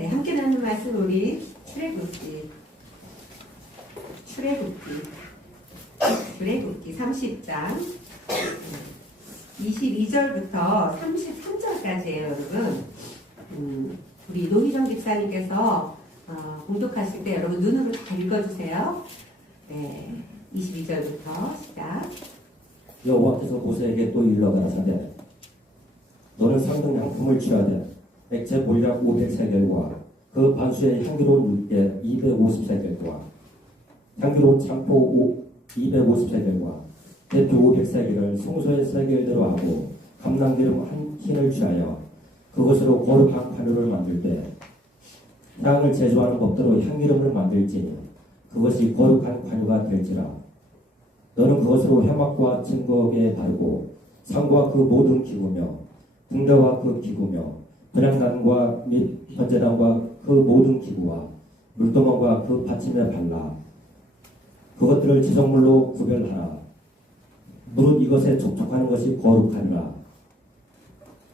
네, 함께 나누는 말씀 우리 출애굽기 30장 22절부터 33절까지예요, 여러분. 우리 노희정 집사님께서 봉독하실 때 여러분 눈으로 다 읽어주세요. 네, 22절부터 시작. 여호와께서 모세에게 또 일러 가라사대 너는 상등 향품을 취하되 액체 보리락 500세겔과 그 반수의 향기로운 육개 250세겔과 향기로운 창포 250세겔과 대표 500세겔을 송소의 세겔대로 하고 감람기름 한 흰을 취하여 그것으로 거룩한 관유를 만들 때 향을 제조하는 법대로 향기름을 만들지니 그것이 거룩한 관유가 될지라. 너는 그것으로 회막과 증거에 바르고 상과 그 모든 기구며 등대와 그 기구며 분향단과 및 현제단과 그 모든 기구와 물도망과 그 받침에 발라 그것들을 지성물로 구별하라. 무릇 이것에 촉촉하는 것이 거룩하니라.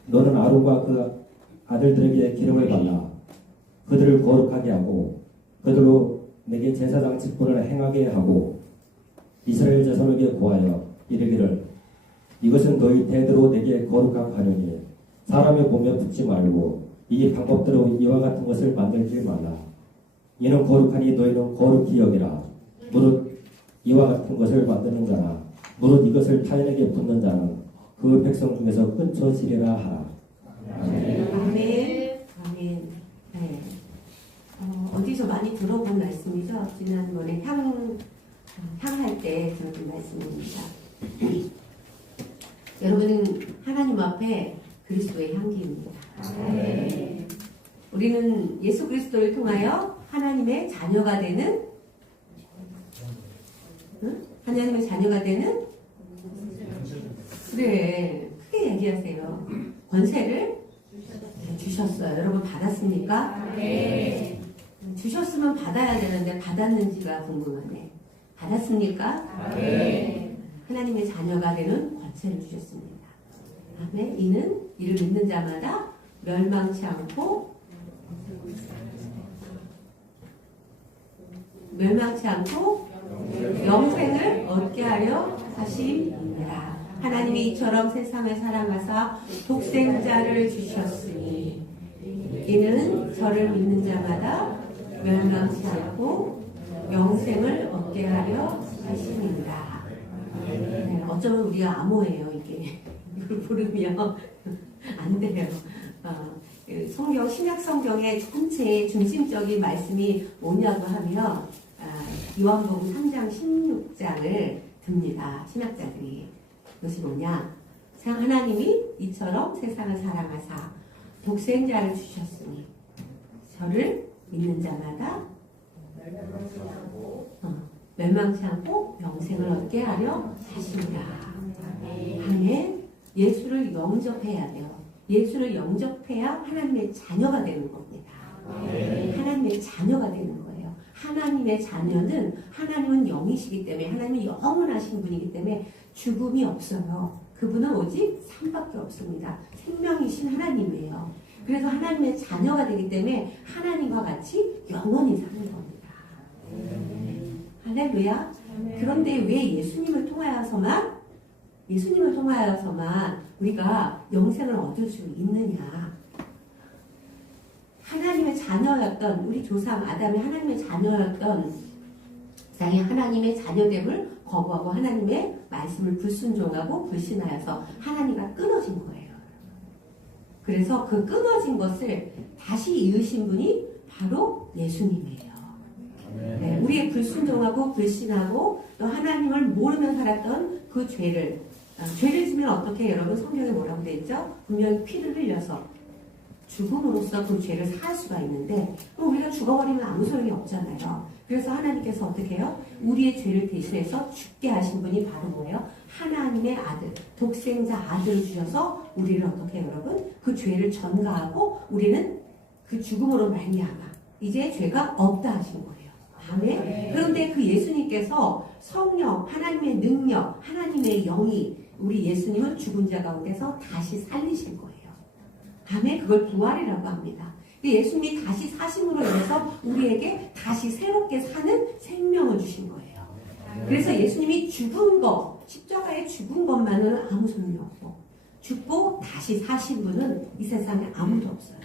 너는 아론과 그 아들들에게 기름을 발라 그들을 거룩하게 하고 그들로 내게 제사장 직분을 행하게 하고 이스라엘 자손에게 고하여 이르기를 이것은 너희 대대로 내게 거룩한 관유니 사람의 몸에 붙지 말고 이 방법대로 이와 같은 것을 만들지 말라. 이는 거룩하니 너희는 거룩히 여기라. 무릇 이와 같은 것을 만드는 자나 무릇 이것을 타인에게 붙는 자는 그 백성 중에서 끊쳐지리라 하라. 아멘. 아멘. 네. 어디서 많이 들어본 말씀이죠. 지난번에 향할 때 들은 말씀입니다. 여러분은 하나님 앞에 그리스도의 향기입니다. 네. 우리는 예수 그리스도를 통하여 하나님의 자녀가 되는 하나님의 자녀가 되는 그래 크게 얘기하세요. 권세를 주셨어요. 여러분 받았습니까? 네. 주셨으면 받아야 되는데 받았는지가 궁금하네. 받았습니까? 네. 하나님의 자녀가 되는 권세를 주셨습니다. 아멘. 이는 이를 믿는 자마다 멸망치 않고 영생을 얻게 하려 하심이니라. 하나님이 이처럼 세상을 사랑하사 독생자를 주셨으니 이는 저를 믿는 자마다 멸망치 않고 영생을 얻게 하려 하심이니라. 네, 어쩌면 우리가 암호예요, 이게. 이걸 부르면 안 돼요. 성경, 신약 성경의 전체의 중심적인 말씀이 뭐냐고 하면 요한복음 3장 16장을 듭니다. 신학자들이. 그것이 뭐냐? 하나님이 이처럼 세상을 사랑하사 독생자를 주셨으니 저를 믿는 자마다 멸망치 않고 영생을 얻게 하려 하시니라. 아멘. 예수를 영접해야 돼요. 예수를 영접해야 하나님의 자녀가 되는 겁니다. 하나님의 자녀가 되는 거예요. 하나님의 자녀는 하나님은 영이시기 때문에 하나님은 영원하신 분이기 때문에 죽음이 없어요. 그분은 오직 삶밖에 없습니다. 생명이신 하나님이에요. 그래서 하나님의 자녀가 되기 때문에 하나님과 같이 영원히 사는 겁니다. 할렐루야. 그런데 왜 예수님을 통하여서만 우리가 영생을 얻을 수 있느냐? 하나님의 자녀였던 우리 조상 아담이 하나님의 자녀였던 세상에 하나님의 자녀됨을 거부하고 하나님의 말씀을 불순종하고 불신하여서 하나님과 끊어진 거예요. 그래서 그 끊어진 것을 다시 이으신 분이 바로 예수님이에요. 네, 우리의 불순종하고 불신하고 또 하나님을 모르며 살았던 그 죄를 지면 어떻게 여러분 성경에 뭐라고 되어 있죠? 분명히 피를 흘려서 죽음으로써 그 죄를 살 수가 있는데 우리가 죽어버리면 아무 소용이 없잖아요. 그래서 하나님께서 어떻게 해요? 우리의 죄를 대신해서 죽게 하신 분이 바로 뭐예요? 하나님의 아들, 독생자 아들을 주셔서 우리를 어떻게 해요, 여러분? 그 죄를 전가하고 우리는 그 죽음으로 말미암아 이제 죄가 없다 하신 거예요. 아멘. 그런데 그 예수님께서 성령, 하나님의 능력, 하나님의 영이 우리 예수님은 죽은 자 가운데서 다시 살리실 거예요. 아멘. 그걸 부활이라고 합니다. 예수님이 다시 사심으로 인해서 우리에게 다시 새롭게 사는 생명을 주신 거예요. 그래서 예수님이 죽은 것, 십자가에 죽은 것만은 아무 소용이 없고 죽고 다시 사신 분은 이 세상에 아무도 없어요.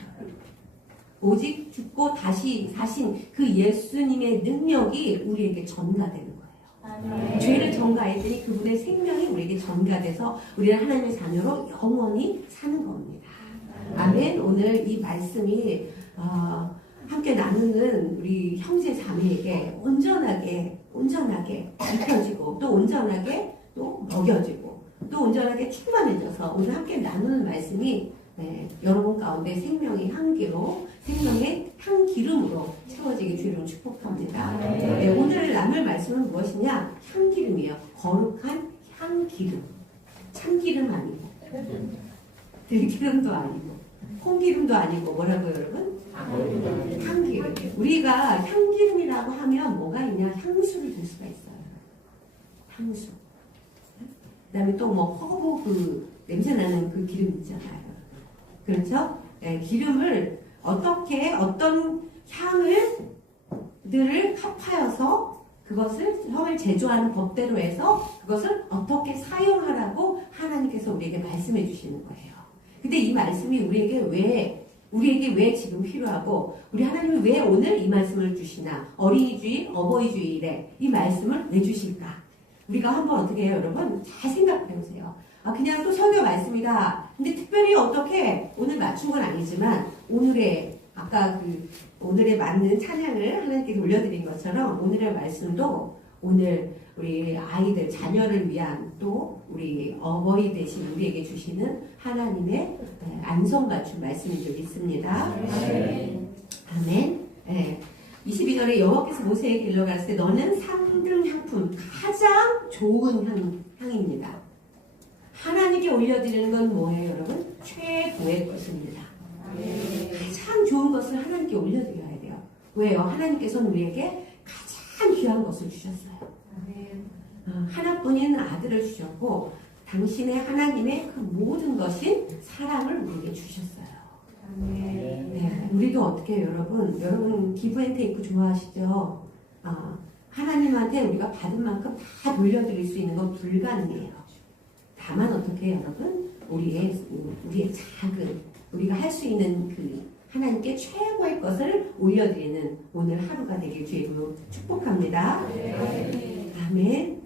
오직 죽고 다시 사신 그 예수님의 능력이 우리에게 전가되는 거예요. 죄를 전가했더니 그분의 생명이 우리에게 전가돼서 우리는 하나님의 자녀로 영원히 사는 겁니다. 아멘. 오늘 이 말씀이 함께 나누는 우리 형제 자매에게 온전하게 입혀지고 또 온전하게 또 먹여지고 또 온전하게 충만해져서 오늘 함께 나누는 말씀이 여러분 가운데 생명의 향기로 생명의 향기름으로 채워지기 주를 축복합니다. 오늘 나눌 말씀은 무엇이냐? 향기름이에요. 거룩한 향기름. 참기름 아니고 들기름도 아니고 콩기름도 아니고 뭐라고요 여러분? 향기름. 우리가 향기름이라고 하면 뭐가 있냐? 향수를 들 수가 있어요. 향수. 그 다음에 또 뭐 허브 그 냄새나는 그 기름 있잖아요. 그렇죠? 기름을 어떤 향을들을 합하여서 그것을 향을 제조하는 법대로 해서 그것을 어떻게 사용하라고 하나님께서 우리에게 말씀해 주시는 거예요. 근데 이 말씀이 우리에게 왜 지금 필요하고 우리 하나님이 왜 오늘 이 말씀을 주시나 어린이 주일, 어버이 주일에 이 말씀을 왜 주실까? 우리가 한번 어떻게 해요 여러분? 잘 생각해 보세요. 그냥 또 설교 말씀이다. 근데 특별히 어떻게 오늘 맞춘 건 아니지만 오늘의 오늘에 맞는 찬양을 하나님께 올려드린 것처럼 오늘의 말씀도 오늘 우리 아이들 자녀를 위한 또 우리 어버이 대신 우리에게 주시는 하나님의 안성맞춤 말씀인 줄 믿습니다. 아멘. 22절에 여호와께서 모세에게 일러가라사대 너는 상등 향품 가장 좋은 향입니다. 하나님께 올려드리는 건 뭐예요 여러분? 최고의 것입니다. 가장 좋은 것을 하나님께 올려드려야 돼요. 왜요? 하나님께서는 우리에게 가장 귀한 것을 주셨어요. 하나뿐인 아들을 주셨고 당신의 하나님의 그 모든 것인 사랑을 우리에게 주셨어요. 우리도 어떻게 해요 여러분 기브앤테이크 좋아하시죠? 하나님한테 우리가 받은 만큼 다 돌려드릴 수 있는 건 불가능해요. 다만 어떻게 해요 여러분? 우리의 작은 우리가 할 수 있는 그 하나님께 최고의 것을 올려드리는 오늘 하루가 되길 주님으로 축복합니다. 아멘.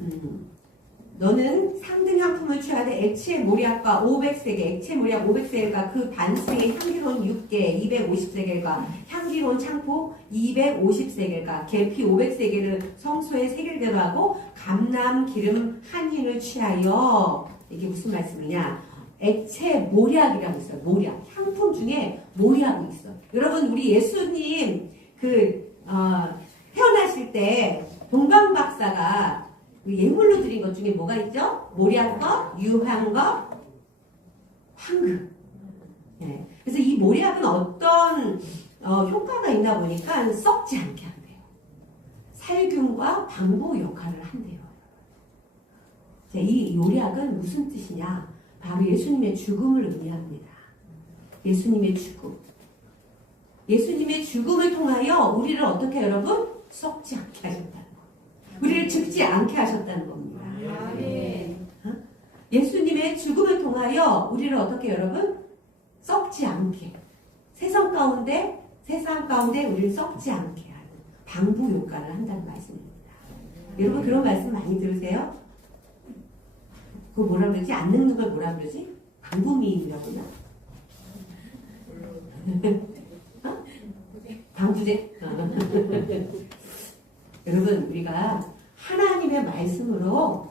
너는 상등 향품을 취하되 액체 모략과 500세겔, 액체 모략 500세겔과 그 반스의 향기로운 6개 250세겔과 향기로운 창포 250세겔과 계피 500세겔을 성소에 세겔대로 하고 감람 기름 한 흰을 취하여 이게 무슨 말씀이냐? 액체 모략이라고 있어요. 모략. 향품 중에 모략이 있어. 여러분 우리 예수님 태어나실 때 동방 박사가 예물로 드린 것 중에 뭐가 있죠? 모략과 유향과 황금. 그래서 이 모략은 어떤 효과가 있나 보니까 썩지 않게 한대요. 살균과 방부 역할을 한대요. 이 모략은 무슨 뜻이냐? 바로 예수님의 죽음을 의미합니다. 예수님의 죽음. 예수님의 죽음을 통하여 우리를 어떻게 여러분? 썩지 않게 하셨다는 거. 우리를 죽지 않게 하셨다는 겁니다. 예수님의 죽음을 통하여 우리를 어떻게 여러분? 썩지 않게. 세상 가운데 우리를 썩지 않게 하는 방부 효과를 한다는 말씀입니다. 여러분 그런 말씀 많이 들으세요? 그거 뭐라 그러지? 안 늙는 걸 뭐라 그러지? 방부미인이라고 하나? 방부제? 여러분 우리가 하나님의 말씀으로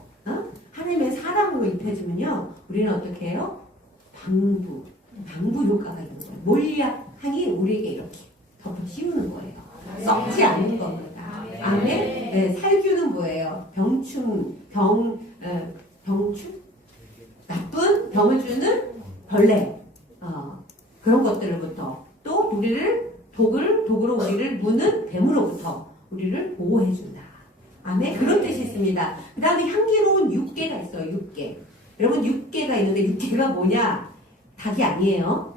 하나님의 사랑으로 입혀지면요 우리는 어떻게 해요? 방부 효과가 있는 거예요. 몰약향이 우리에게 이렇게 덮어 씌우는 거예요. 썩지 않는 겁니다. 아멘. 살균은 뭐예요? 병충 나쁜 병을 주는 벌레 그런 것들로부터 또 우리를 독으로 우리를 무는 뱀으로부터 우리를 보호해준다. 아멘. 그런 뜻이 있습니다. 그 다음에 향기로운 6개가 있어요. 6개. 여러분 6개가 있는데 6개가 뭐냐? 닭이 아니에요.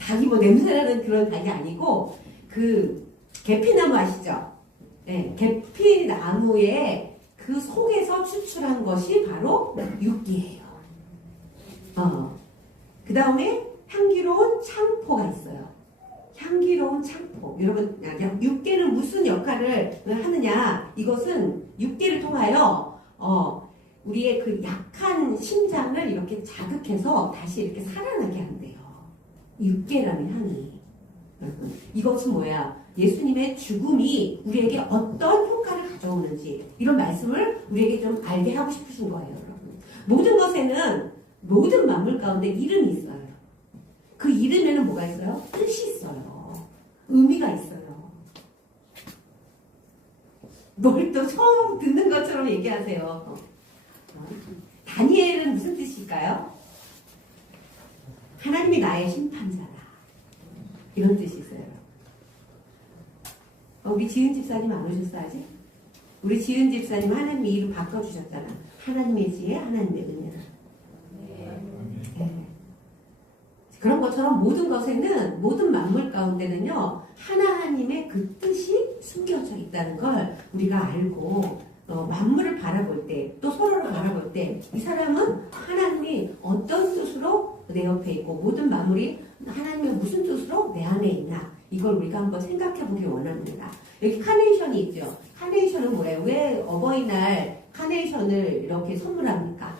닭이 뭐 냄새나는 그런 닭이 아니고 그 계피나무 아시죠? 네, 계피나무의 그 속에서 추출한 것이 바로 육기예요. 그 다음에 향기로운 창포가 있어요. 향기로운 창포. 여러분, 육계는 무슨 역할을 하느냐? 이것은 육계를 통하여 우리의 그 약한 심장을 이렇게 자극해서 다시 이렇게 살아나게 한대요. 육계라는 향이. 여러분, 이것은 뭐야? 예수님의 죽음이 우리에게 어떤 효과를 가져오는지 이런 말씀을 우리에게 좀 알게 하고 싶으신 거예요, 여러분. 모든 것에는 모든 만물 가운데 이름이 있어요. 그 이름에는 뭐가 있어요? 뜻이 있어요. 의미가 있어요. 뭘 또 처음 듣는 것처럼 얘기하세요. 다니엘은 무슨 뜻일까요? 하나님이 나의 심판자다. 이런 뜻이 있어요. 우리 지은 집사님 안 오셨어 아직? 우리 지은 집사님 하나님이 이름 바꿔주셨잖아. 하나님의 지혜, 하나님의 은혜라. 네. 그런 것처럼 모든 것에는, 모든 만물 가운데는요, 하나님의 그 뜻이 숨겨져 있다는 걸 우리가 알고, 만물을 바라볼 때, 또 서로를 바라볼 때, 이 사람은 하나님이 어떤 뜻으로 내 옆에 있고, 모든 만물이 하나님의 무슨 뜻으로 내 안에 있나, 이걸 우리가 한번 생각해 보기 원합니다. 여기 카네이션이 있죠. 카네이션은 뭐예요? 왜 어버이날 카네이션을 이렇게 선물합니까?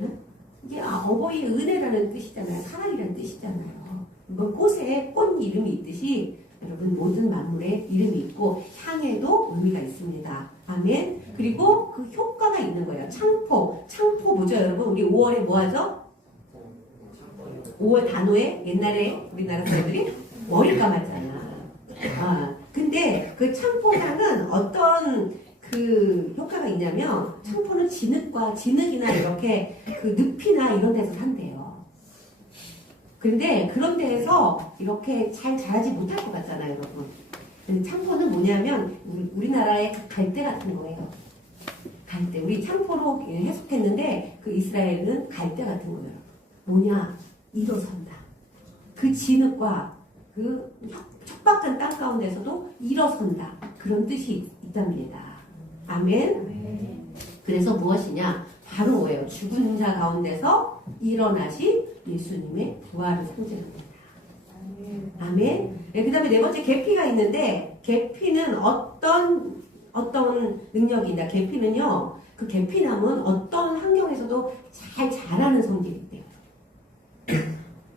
응? 이게 어버이의 은혜라는 뜻이잖아요. 사랑이라는 뜻이잖아요. 이건 꽃에 꽃 이름이 있듯이 여러분 모든 만물에 이름이 있고 향에도 의미가 있습니다. 아멘. 그리고 그 효과가 있는 거예요. 창포. 창포 뭐죠 여러분? 우리 5월에 뭐 하죠? 5월 단오에 옛날에 우리나라 사람들이 머리 감았잖아. 근데 그 창포향은 어떤 그 효과가 있냐면 창포는 진흙이나 이렇게 그 늪이나 이런 데서 산대요. 근데 그런 데에서 이렇게 잘 자라지 못할 것 같잖아요, 여러분. 근데 창포는 뭐냐면 우리나라의 갈대 같은 거예요. 갈대. 우리 창포로 해석했는데 그 이스라엘은 갈대 같은 거예요. 뭐냐? 일어선다. 그 진흙과 그 척박한 땅 가운데서도 일어선다. 그런 뜻이 있답니다. 아멘. 그래서 무엇이냐? 바로 뭐예요? 죽은 자 가운데서 일어나신 예수님의 부활을 상징합니다. 아멘. 네, 그 다음에 네 번째 계피가 있는데 계피는 어떤 능력이 있냐? 계피는요. 그 계피나무는 어떤 환경에서도 잘 자라는 성질이 있대요.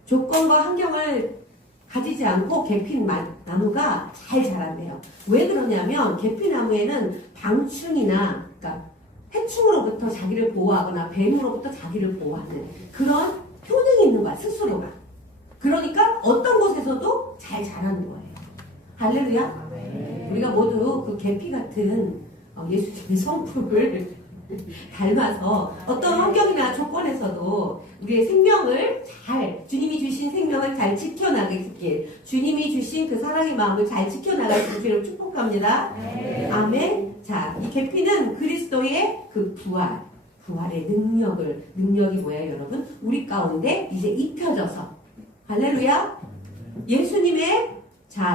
조건과 환경을 가지지 않고 계피나무가 잘 자란대요. 왜 그러냐면 계피나무에는 방충이나 그러니까 해충으로부터 자기를 보호하거나 뱀으로부터 자기를 보호하는 그런 효능이 있는 거야, 스스로가. 그러니까 어떤 곳에서도 잘 자라는 거예요. 할렐루야. 우리가 모두 그 계피 같은 예수님의 성품을 닮아서 어떤 환경이나 조건에서도 우리의 생명을 주님이 주신 생명을 잘 지켜나가길, 주님이 주신 그 사랑의 마음을 잘 지켜나갈 수 있기를 축복합니다. 아멘. 자, 이 계피는 그리스도의 그 부활의 능력이 뭐예요, 여러분? 우리 가운데 이제 입혀져서. 할렐루야. 예수님의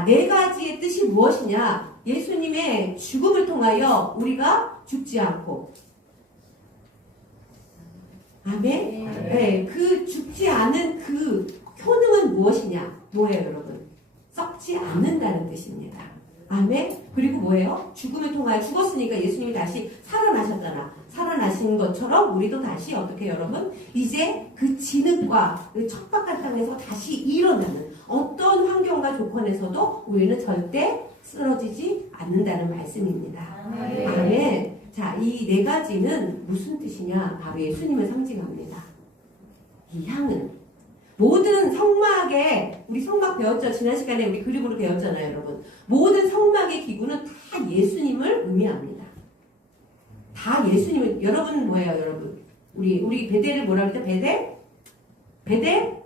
네 가지의 뜻이 무엇이냐? 예수님의 죽음을 통하여 우리가 죽지 않고, 아멘? 네, 그 죽지 않은 그 효능은 무엇이냐? 뭐예요, 여러분? 썩지 않는다는 뜻입니다. 아멘? 그리고 뭐예요? 죽음을 통하여 죽었으니까 예수님이 다시 살아나셨잖아. 살아나신 것처럼 우리도 다시 어떻게 여러분? 이제 그 진흙과 그 척박한 땅에서 다시 일어나는 어떤 환경과 조건에서도 우리는 절대 쓰러지지 않는다는 말씀입니다. 아멘. 자, 이 네 가지는 무슨 뜻이냐? 바로 예수님을 상징합니다. 이 향은 모든 성막에, 우리 성막 배웠죠? 지난 시간에 우리 그림으로 배웠잖아요, 여러분. 모든 성막의 기구는 다 예수님을 의미합니다. 다 예수님을, 여러분은 뭐예요, 여러분? 우리 베델을 뭐라 그랬죠? 베델? 베델?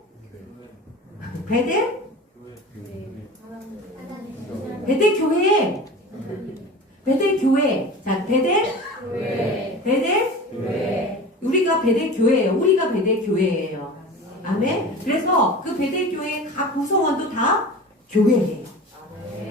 베델? 베델 교회. 베델 교회. 자, 베델? 교회. 베델? 교회. 우리가 베델 교회예요. 우리가 베델 교회예요. 아멘. 그래서 그 베델교회의 각 구성원도 다 교회예요.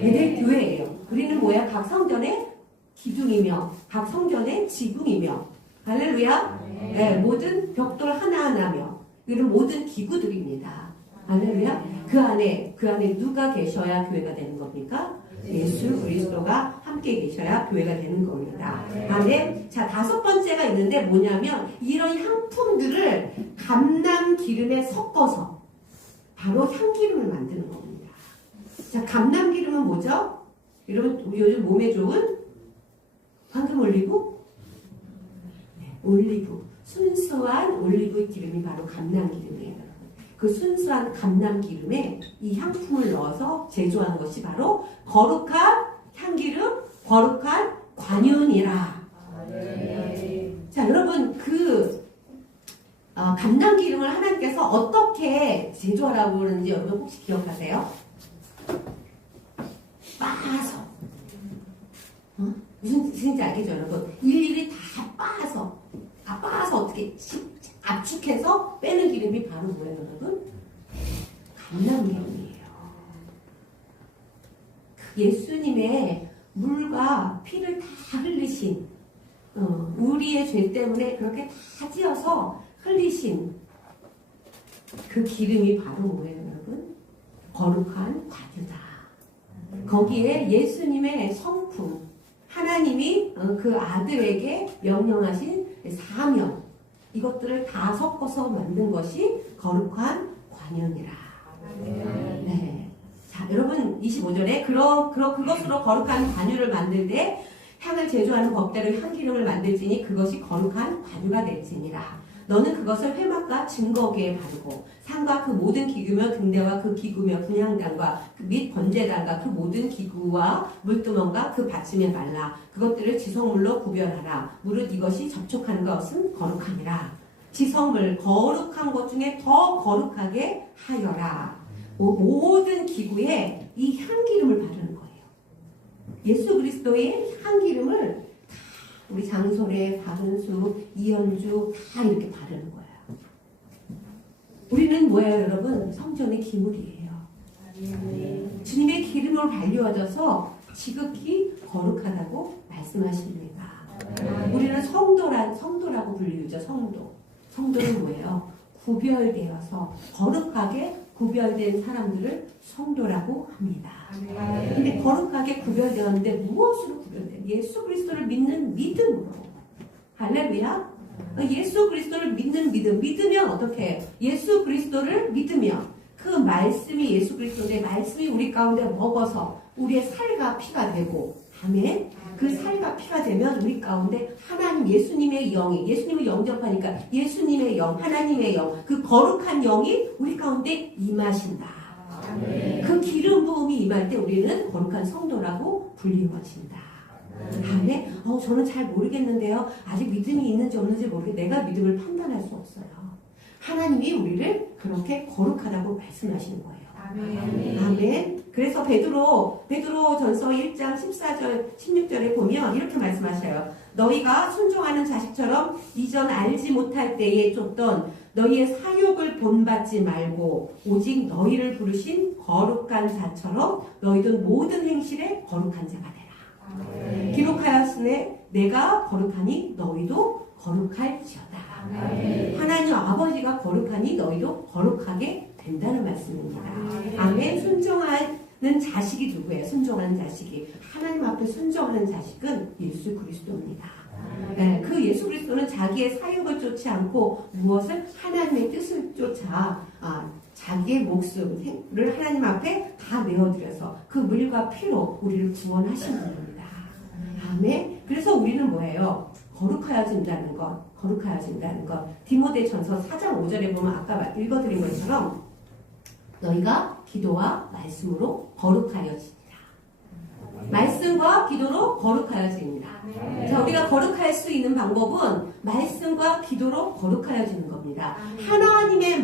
베델교회예요. 우리는 뭐야? 각 성전의 기둥이며 각 성전의 지붕이며 할렐루야. 네, 모든 벽돌 하나하나며 이런 모든 기구들입니다. 할렐루야. 그 안에 누가 계셔야 교회가 되는 겁니까? 예수 그리스도가 함께 계셔야 교회가 되는 겁니다. 아멘. 자, 5번째가 있는데 뭐냐면 이런 향품들을 감람 기름에 섞어서 바로 향기름을 만드는 겁니다. 자, 감람 기름은 뭐죠? 여러분, 우리 요즘 몸에 좋은 황금 올리브? 네, 올리브. 순수한 올리브 기름이 바로 감람 기름이에요. 그 순수한 감람 기름에 이 향품을 넣어서 제조하는 것이 바로 거룩한 향기름, 거룩한 관윤이라. 자, 여러분 감람 기름을 하나님께서 어떻게 제조하라고 그러는지 여러분 혹시 기억하세요? 빻아서. 무슨 뜻인지 알겠죠, 여러분? 일일이 다 빻아서. 빻아서 어떻게 압축해서 빼는 기름이 바로 뭐예요, 여러분? 감람기름이에요. 그 예수님의 물과 피를 다 흘리신, 우리의 죄 때문에 그렇게 다 찌어서 흘리신 그 기름이 바로 뭐예요, 여러분? 거룩한 과유다. 거기에 예수님의 성품, 하나님이 그 아들에게 명령하신 사명, 이것들을 다 섞어서 만든 것이 거룩한 관윤이라. 네. 자, 여러분 25절에 그것으로 거룩한 관유를 만들 때 향을 제조하는 법대로 향기름을 만들지니 그것이 거룩한 관유가 될지니라. 너는 그것을 회막과 증거기에 바르고 상과 그 모든 기구며 등대와 그 기구며 분향단과 및 번제단과 그 모든 기구와 물두멍과 그 받침에 말라. 그것들을 지성물로 구별하라. 무릇 이것이 접촉하는 것은 거룩함이라. 지성물 거룩한 것 중에 더 거룩하게 하여라. 모든 기구에 이 향기름을 바르는 거예요. 예수 그리스도의 향기름을 우리 장소래, 박은수, 이현주 다 이렇게 바르는 거예요. 우리는 뭐예요, 여러분? 성전의 기물이에요. 주님의 기름으로 발려져서 지극히 거룩하다고 말씀하십니다. 우리는 성도라고 불리죠. 성도는 뭐예요? 구별되어서 거룩하게 구별된 사람들을 성도라고 합니다. 근데 거룩하게 구별되었는데 무엇으로 구별돼요? 예수 그리스도를 믿는 믿음으로. 할렐루야. 예수 그리스도를 믿는 믿으면 어떻게 해요? 예수 그리스도를 믿으면 그 말씀이 예수 그리스도의 말씀이 우리 가운데 먹어서 우리의 살과 피가 되고, 아멘. 그 살과 피가 되면 우리 가운데 하나님 예수님의 영이, 예수님을 영접하니까 예수님의 영, 하나님의 영, 그 거룩한 영이 우리 가운데 임하신다. 그 기름 부음이 임할 때 우리는 거룩한 성도라고 불리워진다. 아멘. 저는 잘 모르겠는데요. 아직 믿음이 있는지 없는지 내가 믿음을 판단할 수 없어요. 하나님이 우리를 그렇게 거룩하다고 말씀하시는 거예요. 아멘. 그래서 베드로 전서 1장 14절 16절에 보면 이렇게 말씀하셔요. 너희가 순종하는 자식처럼 이전 알지 못할 때에 쫓던 너희의 사욕을 본받지 말고 오직 너희를 부르신 거룩한 자처럼 너희도 모든 행실에 거룩한 자가 되라. 기록하였으니 내가 거룩하니 너희도 거룩할지어다. 하나님 아버지가 거룩하니 너희도 거룩하게 된다는 말씀입니다. 아멘. 순종하는 자식이 누구예요? 순종하는 자식이 하나님 앞에 순종하는 자식은 예수 그리스도입니다. 네, 그 예수 그리스도는 자기의 사욕을 쫓지 않고 무엇을 하나님의 뜻을 쫓아 자기의 목숨을 하나님 앞에 다 내어드려서 그 물과 피로 우리를 구원하신 분입니다. 아멘. 그래서 우리는 뭐예요? 거룩하여진다는 것. 디모데전서 4장 5절에 보면 아까 읽어드린 것처럼 너희가 기도와 말씀으로 거룩하여지니라. 말씀과 기도로 거룩하여집니다. 자, 우리가 거룩할 수 있는 방법은 말씀과 기도로 거룩하여지는 겁니다. 하나님의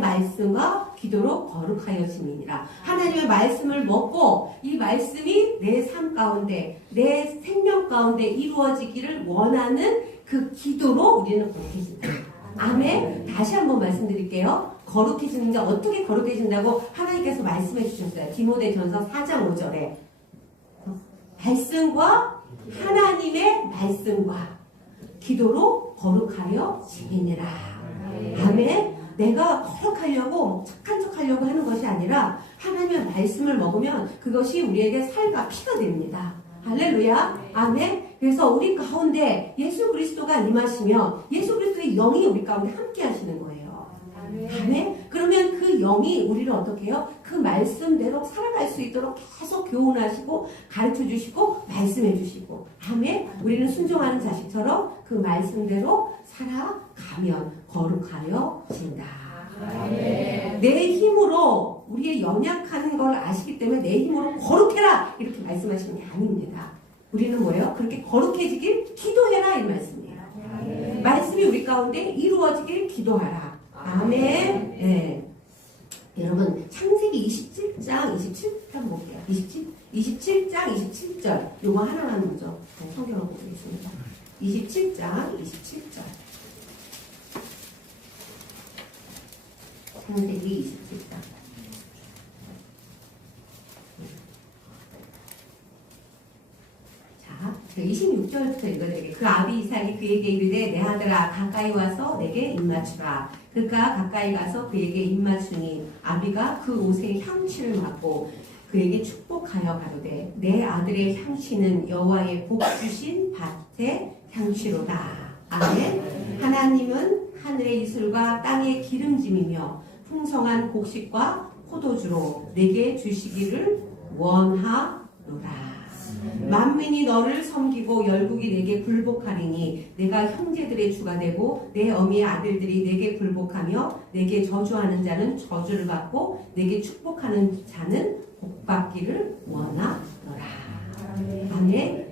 말씀과 기도로 거룩하여짐이니라. 하나님의 말씀을 먹고 이 말씀이 내 삶 가운데, 내 생명 가운데 이루어지기를 원하는 그 기도로 우리는 거룩해진다. 아멘. 다시 한번 말씀드릴게요. 거룩해지는 게 어떻게 거룩해진다고 하나님께서 말씀해 주셨어요. 디모데전서 4장 5절에 말씀과 하나님의 말씀과 기도로 거룩하여 지내니라. 아멘. 내가 거룩하려고 착한 척하려고 하는 것이 아니라 하나님의 말씀을 먹으면 그것이 우리에게 살과 피가 됩니다. 할렐루야. 아멘. 그래서 우리 가운데 예수 그리스도가 임하시면 예수 그리스도의 영이 우리 가운데 함께 하시는 거예요. 아멘. 그러면 그 영이 우리를 어떻게 해요? 그 말씀대로 살아갈 수 있도록 계속 교훈하시고 가르쳐 주시고 말씀해 주시고. 아멘. 우리는 순종하는 자식처럼 그 말씀대로 살아가면 거룩하여 진다. 내 힘으로 우리의 연약한 걸 아시기 때문에 내 힘으로 거룩해라 이렇게 말씀하시는 게 아닙니다. 우리는 뭐예요? 그렇게 거룩해지길 기도해라 이 말씀이에요. 말씀이 우리 가운데 이루어지길 기도하라. 아멘. 네. 여러분 창세기 27장 27장 볼게요. 27장 27절 요거 하나만 먼저 성경을 보겠습니다. 27장 27절 창세기 27장 자 26절부터 읽어드릴게요. 그 아비 이삭이 그에게 이르되 내 아들아 가까이 와서 내게 입맞추라. 그가 가까이 가서 그에게 입맞추니 아비가 그 옷에 향취를 맡고 그에게 축복하여 가로되 내 아들의 향취는 여호와의 복 주신 밭의 향취로다. 아멘. 하나님은 하늘의 이슬과 땅의 기름짐이며 풍성한 곡식과 포도주로 내게 주시기를 원하노라. 만민이 너를 섬기고 열국이 내게 굴복하리니 내가 형제들의 주가 되고 내 어미의 아들들이 내게 굴복하며 내게 저주하는 자는 저주를 받고 내게 축복하는 자는 복받기를 원하노라. 아멘.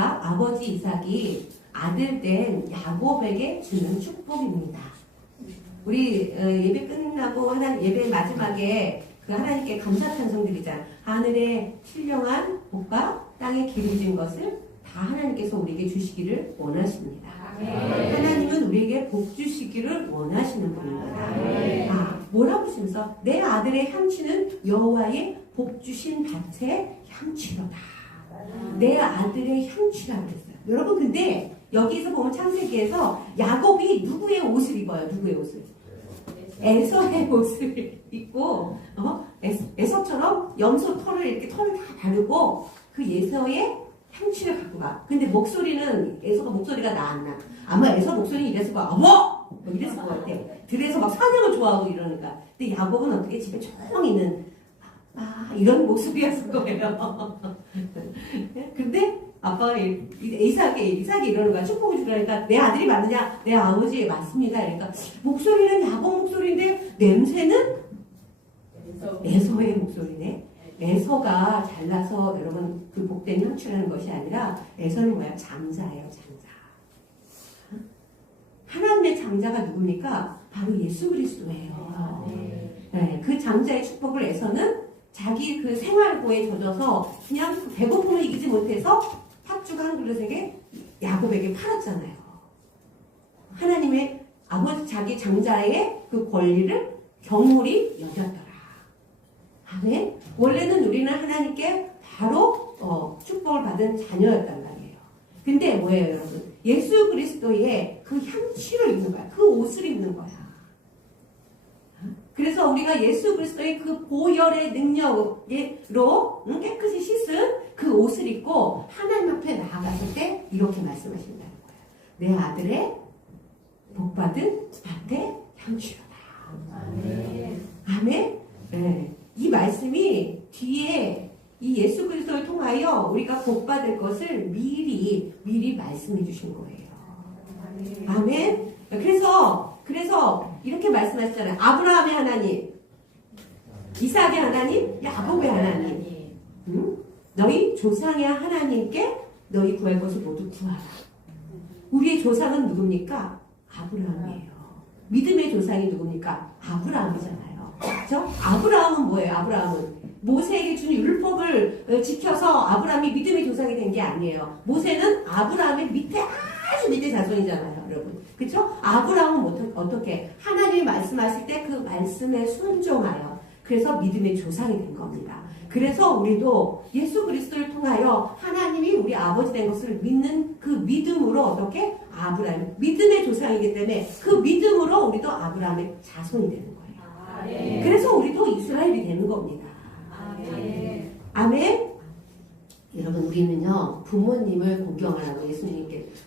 아버지 이삭이 아들 된 야곱에게 주는 축복입니다. 우리 예배 끝나고 예배 마지막에 그 하나님께 감사 찬송 드리자. 하늘의 신령한 복과 땅에 기름진 것을 다 하나님께서 우리에게 주시기를 원하십니다. 하나님은 우리에게 복 주시기를 원하시는 분입니다. 뭐라고 하시면서 내 아들의 향취는 여호와의 복 주신 밭의 향취로다. 내 아들의 향취라고 했어요. 여러분 근데 여기서 보면 창세기에서 야곱이 누구의 옷을 입어요? 누구의 옷을? 에서의 옷을 입고 에서처럼 염소 털을 이렇게 털을 다 바르고 그 에서의 향취를 갖고 가. 근데 목소리는 에서가 목소리가 나 안 나. 아마 에서 목소리는 이랬을 거야. 어머! 뭐 이랬을 것 같아. 들에서 막 사냥을 좋아하고 이러니까. 근데 야곱은 어떻게 집에 조용히 있는 이런 모습이었을 거예요. 근데 아빠가 이삭이 이러는 거야. 축복을 주라니까 내 아들이 맞느냐? 내 아버지 맞습니다. 그러니까 목소리는 야곱 목소리인데 냄새는 에서의 목소리네. 에서가 잘나서 여러분 그 복된 향취라는 것이 아니라 에서는 뭐야? 장자예요. 장자. 하나님의 장자가 누굽니까? 바로 예수 그리스도예요. 네, 그 장자의 축복을 에서는 자기 그 생활고에 젖어서 그냥 배고픔을 이기지 못해서 팥죽 한 그릇에게 야곱에게 팔았잖아요. 하나님의 아버지 자기 장자의 그 권리를 경홀히 여겼더라. 아멘. 원래는 우리는 하나님께 바로 축복을 받은 자녀였단 말이에요. 근데 뭐예요, 여러분? 예수 그리스도의 그 향취를 입는 거야. 그 옷을 입는 거야. 그래서 우리가 예수 그리스도의 그 보혈의 능력으로 깨끗이 씻은 그 옷을 입고 하나님 앞에 나아갔을 때 이렇게 말씀하신다는 거예요. 내 아들의 복받은 밭의 향취로다. 아멘. 아멘. 네. 이 말씀이 뒤에 이 예수 그리스도를 통하여 우리가 복받을 것을 미리 말씀해 주신 거예요. 아멘. 그래서 이렇게 말씀하시잖아요. 아브라함의 하나님, 이삭의 하나님, 야곱의 하나님. 응? 너희 조상의 하나님께 너희 구할 것을 모두 구하라. 우리의 조상은 누굽니까? 아브라함이에요. 믿음의 조상이 누굽니까? 아브라함이잖아요. 그렇죠? 아브라함은 뭐예요? 아브라함은 모세에게 준 율법을 지켜서 아브라함이 믿음의 조상이 된 게 아니에요. 모세는 아브라함의 아주 밑에 자손이잖아요. 여러분. 그쵸? 아브라함은 어떻게? 하나님이 말씀하실 때 그 말씀에 순종하여 그래서 믿음의 조상이 된 겁니다. 그래서 우리도 예수 그리스도를 통하여 하나님이 우리 아버지 된 것을 믿는 그 믿음으로 어떻게? 아브라함. 믿음의 조상이기 때문에 그 믿음으로 우리도 아브라함의 자손이 되는 거예요. 그래서 우리도 이스라엘이 되는 겁니다. 아멘. 여러분 우리는요 부모님을 공경하라고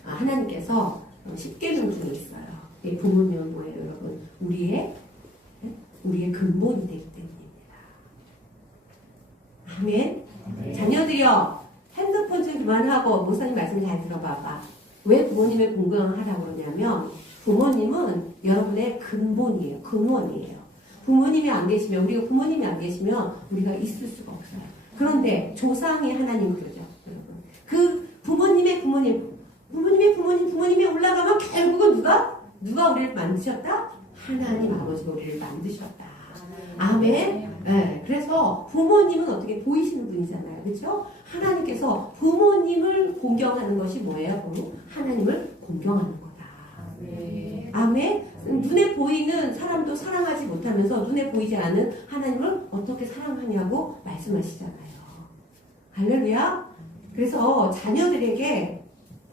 하나님께서 십계명 중에 있어요. 이 부모님은 뭐예요, 여러분? 우리의 근본이 되기 때문입니다. 아멘. 자녀들이여 핸드폰 좀 그만하고 목사님 말씀 잘 들어봐봐. 왜 부모님을 공경하라고 그러냐면 부모님은 여러분의 근본이에요, 근원이에요. 부모님이 안 계시면 우리가 있을 수가 없어요. 그런데 조상이 하나님 그러죠, 여러분. 그 부모님이 올라가면 결국은 누가 우리를 만드셨다? 하나님 아버지가 우리를 만드셨다. 아멘. 네, 그래서 부모님은 어떻게 보이시는 분이잖아요, 그렇죠? 하나님께서 부모님을 공경하는 것이 뭐예요? 바로 하나님을 공경하는 거다. 아멘. 눈에 보이는 사람도 사랑하지 못하면서 눈에 보이지 않은 하나님을 어떻게 사랑하냐고 말씀하시잖아요. 할렐루야. 그래서 자녀들에게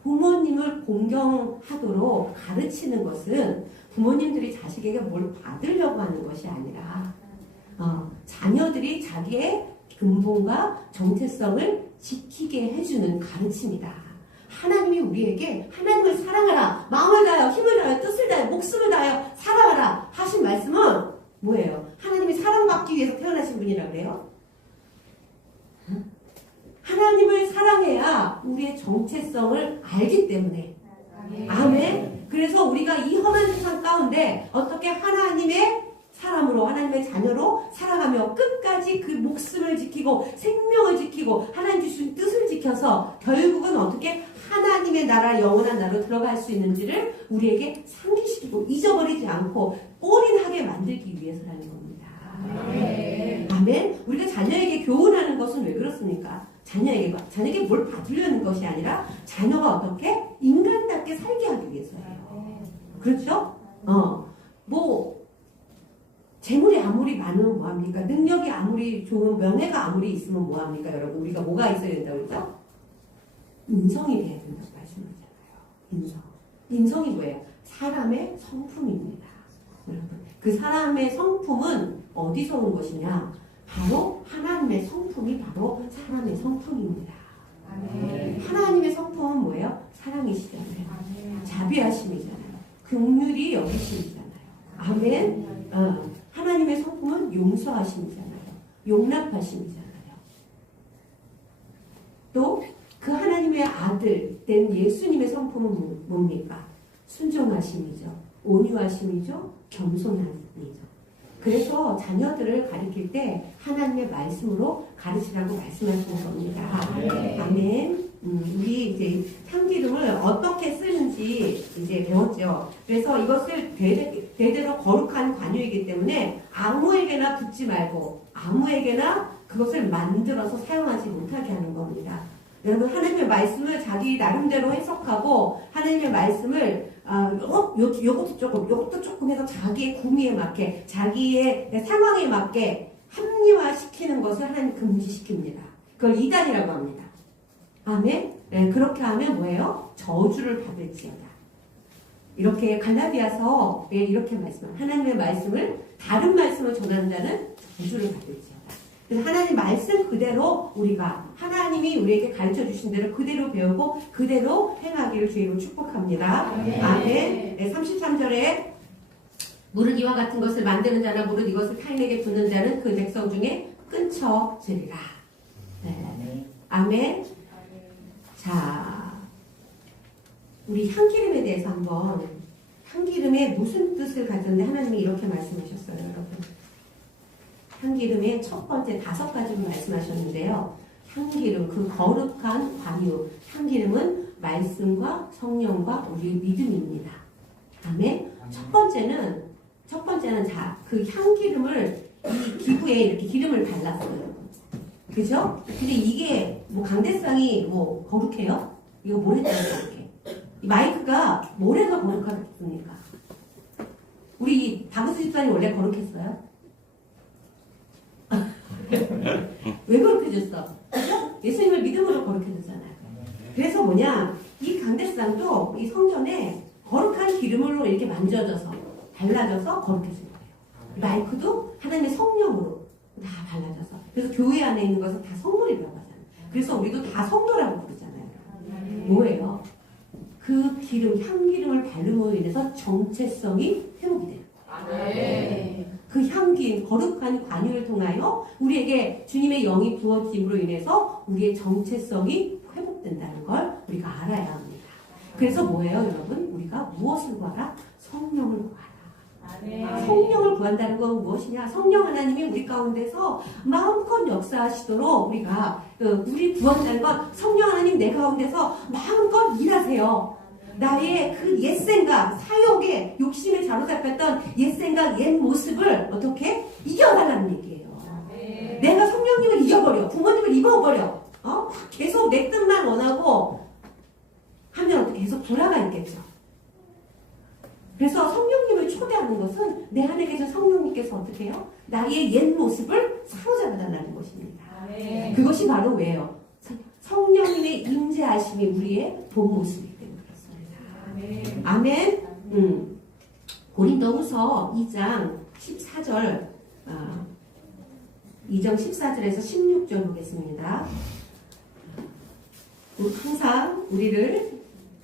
부모님을 공경하도록 가르치는 것은 부모님들이 자식에게 뭘 받으려고 하는 것이 아니라 자녀들이 자기의 근본과 정체성을 지키게 해주는 가르침이다. 하나님이 우리에게 하나님을 사랑하라, 마음을 다하여 힘을 다하여 뜻을 다하여 목숨을 다하여 사랑하라 하신 말씀은 뭐예요? 하나님이 사랑받기 위해서 태어나신 분이라 그래요? 하나님을 사랑해야 우리의 정체성을 알기 때문에. 아멘. 그래서 우리가 이 험한 세상 가운데 어떻게 하나님의 사람으로, 하나님의 자녀로 살아가며 끝까지 그 목숨을 지키고 생명을 지키고 하나님 주신 뜻을 지켜서 결국은 어떻게 하나님의 나라, 영원한 나라로 들어갈 수 있는지를 우리에게 상기시키고 잊어버리지 않고 올인하게 만들기 위해서라는 겁니다. 아멘. 우리가 자녀에게 교훈하는 것은 왜 그렇습니까? 자녀에게 뭘 받으려는 것이 아니라 자녀가 어떻게 인간답게 살게 하기 위해서예요. 그렇죠? 재물이 아무리 많으면 뭐합니까? 능력이 아무리 좋은, 명예가 아무리 있으면 뭐합니까? 여러분, 우리가 뭐가 있어야 된다고 그러죠? 인성이 돼야 된다고 말씀하잖아요. 인성이 뭐예요? 사람의 성품입니다. 여러분, 그 사람의 성품은 어디서 온 것이냐? 바로 하나님의 성품이 바로 사람의 성품입니다. 하나님의 성품은 뭐예요? 사랑이시잖아요. 자비하심이잖아요. 긍휼이 여기심이잖아요. 아멘. 하나님의 성품은 용서하심이잖아요. 용납하심이잖아요. 또 그 하나님의 아들 된 예수님의 성품은 뭡니까? 순종하심이죠. 온유하심이죠. 겸손함이죠. 그래서 자녀들을 가르칠 때 하나님의 말씀으로 가르치라고 말씀하시는 겁니다. 아멘. 우리 이제 참기름을 어떻게 쓰는지 이제 배웠죠. 그래서 이것을 대대로 거룩한 관유이기 때문에 아무에게나 붓지 말고 아무에게나 그것을 만들어서 사용하지 못하게 하는 겁니다. 여러분, 하나님의 말씀을 자기 나름대로 해석하고 하나님의 말씀을 요것도 조금 해서 자기의 구미에 맞게, 자기의 상황에 맞게 합리화시키는 것을 하나님 금지시킵니다. 그걸 이단이라고 합니다. 아멘? 네, 그렇게 하면 뭐예요? 저주를 받을지어다. 이렇게 갈라디아서에 이렇게 말씀합니다. 하나님의 말씀을 다른 말씀을 전하는 자는 저주를 받을지어다. 그래서 하나님 말씀 그대로 우리가 하나님이 우리에게 가르쳐 주신 대로 그대로 배우고 그대로 행하기를 주의로 축복합니다. 아멘. 네, 33절에 무릇 이와 같은 것을 만드는 자나 무릇 이것을 타인에게 붓는 자는 그 백성 중에 끊쳐지리라. 네. 아멘. 자, 우리 향기름에 대해서 한번, 향기름에 무슨 뜻을 가졌는데 하나님이 이렇게 말씀하셨어요, 여러분. 향기름의 첫 번째 5가지로 말씀하셨는데요. 향기름, 그 거룩한 관유. 향기름은 말씀과 성령과 우리의 믿음입니다. 아멘. 첫 번째는 그 향기름을 이 기부에 이렇게 기름을 발랐어요. 그죠? 근데 이게 강대상이 거룩해요? 이거 뭘 했다는 거룩해? 이 마이크가 뭐래서 거룩하겠습니까? 우리 박은수 집사님 원래 거룩했어요? 왜 거룩해졌어? 그죠? 예수님을 믿음으로 거룩해졌잖아요. 그래서 뭐냐, 이 강대상도 이 성전에 거룩한 기름으로 이렇게 만져져서 발라져서 거룩해진 거예요. 마이크도 하나님의 성령으로 다 발라져서. 그래서 교회 안에 있는 것은 다 성물이라고 하잖아요. 그래서 우리도 다 성도라고 부르잖아요. 뭐예요? 그 기름, 향기름을 바름으로 인해서 정체성이 회복이 돼요. 그 향기, 거룩한 관유를 통하여 우리에게 주님의 영이 부어짐으로 인해서 우리의 정체성이 회복된다는 걸 우리가 알아야 합니다. 그래서 뭐예요, 여러분? 우리가 무엇을 구하라? 성령을 구하라. 성령을 구한다는 건 무엇이냐? 성령 하나님이 우리 가운데서 마음껏 역사하시도록 우리가 우리 구한다는 건 성령 하나님 내 가운데서 마음껏 일하세요. 나의 그 옛생각, 사욕에 욕심에 사로잡혔던 옛생각, 옛 모습을 어떻게 이겨달라는 얘기예요. 내가 성령님을 이겨버려, 부모님을 입어버려, 계속 내 뜻만 원하고 하면 어떻게 계속 돌아가 있겠죠. 그래서 성령님을 초대하는 것은 내 안에 계신 성령님께서 어떻게 해요? 나의 옛 모습을 사로잡아달라는 것입니다. 그것이 바로 왜요? 성령님의 임재하심이 우리의 본 모습이기 때문에 그렇습니다. 아멘. 고린도후서 2장 14절 2장 14절에서 16절 보겠습니다. 항상 우리를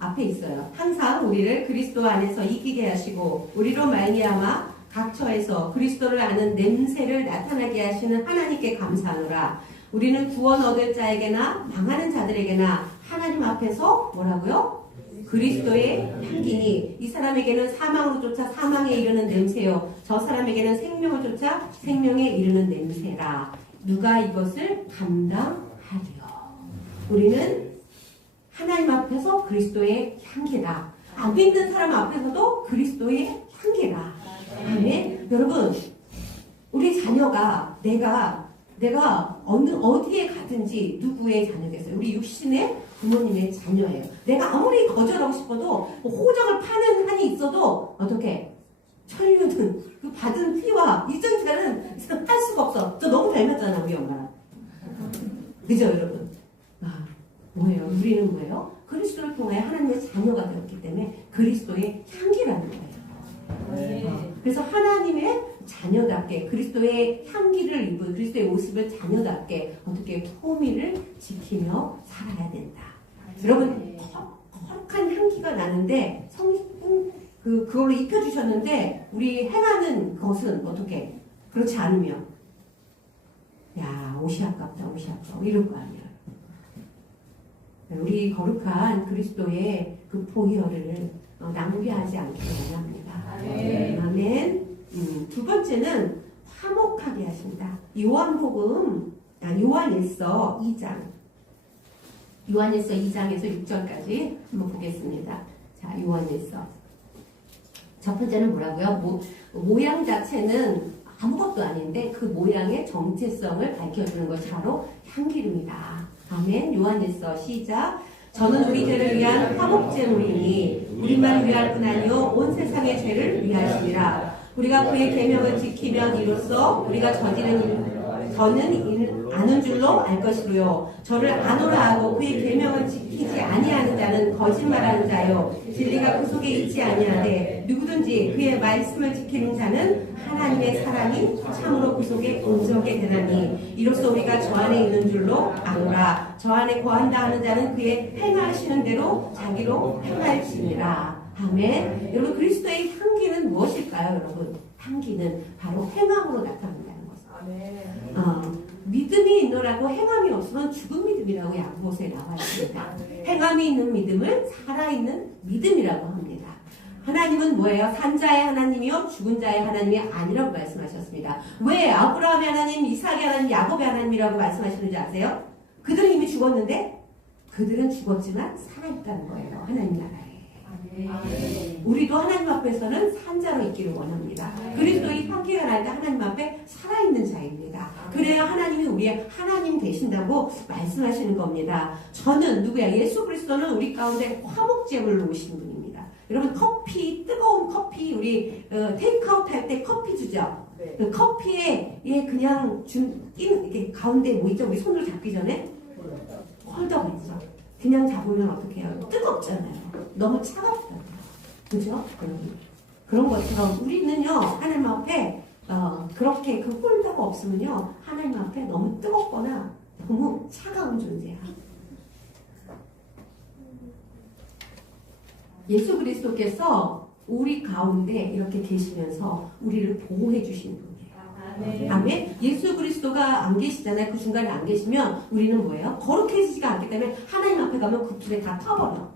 앞에 있어요. 항상 우리를 그리스도 안에서 이기게 하시고 우리로 말미암아 각처에서 그리스도를 아는 냄새를 나타나게 하시는 하나님께 감사하노라. 우리는 구원 얻을 자에게나 망하는 자들에게나 하나님 앞에서 뭐라고요? 그리스도의 향기니 이 사람에게는 사망으로 쫓아 사망에 이르는 냄새요 저 사람에게는 생명을 쫓아 생명에 이르는 냄새라. 누가 이것을 감당하리요? 우리는 하나님 앞에서 그리스도의 향기라. 안 믿는 사람 앞에서도 그리스도의 향기라. 아멘. 여러분, 우리 자녀가 내가 어디에 가든지 누구의 자녀겠어요? 우리 육신의 부모님의 자녀예요. 내가 아무리 거절하고 싶어도 호적을 파는 한이 있어도 어떻게 천류는 그 받은 피와 유전자는 할 수가 없어. 저 너무 닮았잖아 우리 엄마랑. 그죠 여러분? 뭐예요? 우리는 뭐예요? 그리스도를 통해 하나님의 자녀가 되었기 때문에 그리스도의 향기라는 거예요. 그래서 하나님의 자녀답게 그리스도의 향기를 입은 그리스도의 모습을 자녀답게 어떻게 호미를 지키며 살아야 된다. 여러분 거룩한 향기가 나는데 그걸로 입혀주셨는데 우리 행하는 것은 어떻게 그렇지 않으면 야 옷이 아깝다 이럴 거 아니야. 우리 거룩한 그리스도의 그 보혈을 낭비하지 않기를 원합니다. 아멘. 두 번째는 화목하게 하신다. 요한일서 2장에서 6절까지 한번 보겠습니다. 자, 요한일서. 첫 번째는 뭐라고요? 모양 자체는 아무것도 아닌데 그 모양의 정체성을 밝혀주는 것이 바로 향기름이다. 아멘. 요한일서 시작. 저는 우리 죄를 위한 화목제물이니 우리만 위할 뿐 아니요 온 세상의 죄를 위하시니라. 우리가 그의 계명을 지키면 이로써 우리가 저는 아는 줄로 알 것이고요. 저를 아노라 하고 그의 계명을 지키지 아니하는 자는 거짓말하는 자요 진리가 그 속에 있지 아니하되 누구든지 그의 말씀을 지키는 자는 하나님의 사랑이 참으로 그 속에 온전하게 되나니 이로써 우리가 저 안에 있는 줄로 아노라. 저 안에 거한다 하는 자는 그의 행하시는 대로 자기로 행할지니라. 아멘. 여러분 그리스도의 향기는 무엇일까요? 여러분 향기는 바로 행함으로 나타난다는 것입니다. 믿음이 있노라고 행함이 없으면 죽은 믿음이라고 야고보서에 나와 있습니다. 행함이 있는 믿음을 살아있는 믿음이라고 합니다. 하나님은 뭐예요? 산자의 하나님이요 죽은 자의 하나님이 아니라고 말씀하셨습니다. 왜 아브라함의 하나님, 이삭의 하나님, 야곱의 하나님이라고 말씀하시는지 아세요? 그들은 이미 죽었는데 그들은 죽었지만 살아있다는 거예요. 하나님 나라에. 우리도 하나님 앞에서는 산자로 있기를 원합니다. 그리스도의 향기가 날 때 하나님 앞에 살아있는 자입니다. 그래야 하나님이 우리의 하나님 되신다고 말씀하시는 겁니다. 저는 누구야? 예수 그리스도는 우리 가운데 화목제물로 오신 분입니다. 여러분 커피, 뜨거운 커피 우리 테이크아웃 할 때 커피 주죠? 그 커피에 그냥 이렇게 가운데 뭐 있죠? 우리 손으로 잡기 전에 홀더가 있죠. 그냥 잡으면 어떻게 해요? 뜨겁잖아요. 너무 차갑잖아요. 그죠? 그런 것처럼 우리는요, 하나님 앞에, 그렇게 그 홀더가 없으면요, 하나님 앞에 너무 뜨겁거나 너무 차가운 존재야. 예수 그리스도께서 우리 가운데 이렇게 계시면서 우리를 보호해 주신 분이에요. 아멘. 예수 그리스도가 안 계시잖아요. 그 중간에 안 계시면 우리는 뭐예요? 거룩해지지가 않기 때문에 하나님 앞에 가면 그 불에 다 타버려.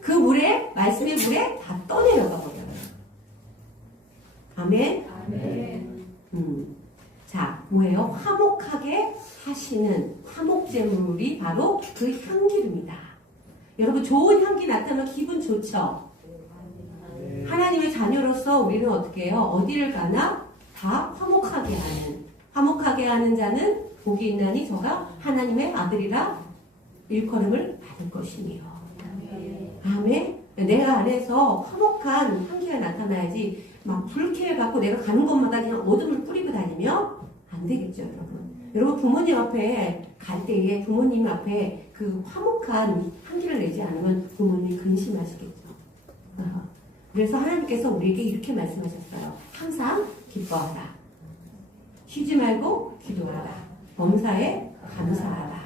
그 물에, 말씀의 물에 다 떠내려가 버려요. 아멘. 자, 뭐예요? 화목하게 하시는 화목제물이 바로 그 향기입니다. 여러분, 좋은 향기 나타나면 기분 좋죠? 하나님의 자녀로서 우리는 어떻게 해요? 어디를 가나 다 화목하게 하는 자는 복이 있나니 저가 하나님의 아들이라 일컬음을 받을 것이니요. 아멘. 내가 안에서 화목한 향기가 나타나야지 막 불쾌해 갖고 내가 가는 곳마다 그냥 어둠을 뿌리고 다니면 안 되겠죠, 여러분. 여러분 부모님 앞에 갈 때에 부모님 앞에 그 화목한 향기를 내지 않으면 부모님이 근심하시겠죠. 그래서 하나님께서 우리에게 이렇게 말씀하셨어요. 항상 기뻐하라. 쉬지 말고 기도하라. 범사에 감사하라.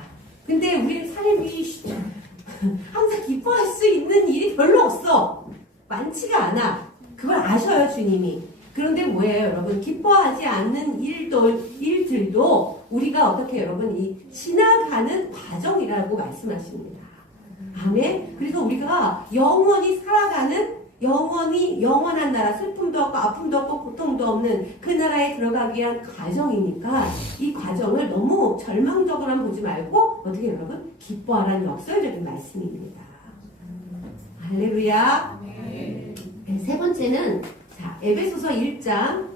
근데 우리 삶이 항상 기뻐할 수 있는 일이 별로 없어. 많지가 않아. 그걸 아셔요, 주님이. 그런데 뭐예요, 여러분? 기뻐하지 않는 일들도 우리가 어떻게 여러분 이 지나가는 과정이라고 말씀하십니다. 아멘. 그래서 우리가 영원히 살아가는 영원한 나라, 슬픔도 없고 아픔도 없고 고통도 없는 그 나라에 들어가기 위한 과정이니까 이 과정을 너무 절망적으로만 보지 말고 어떻게 여러분 기뻐하라는 역설적인 말씀입니다. 할렐루야. 세 번째는 자, 에베소서 1장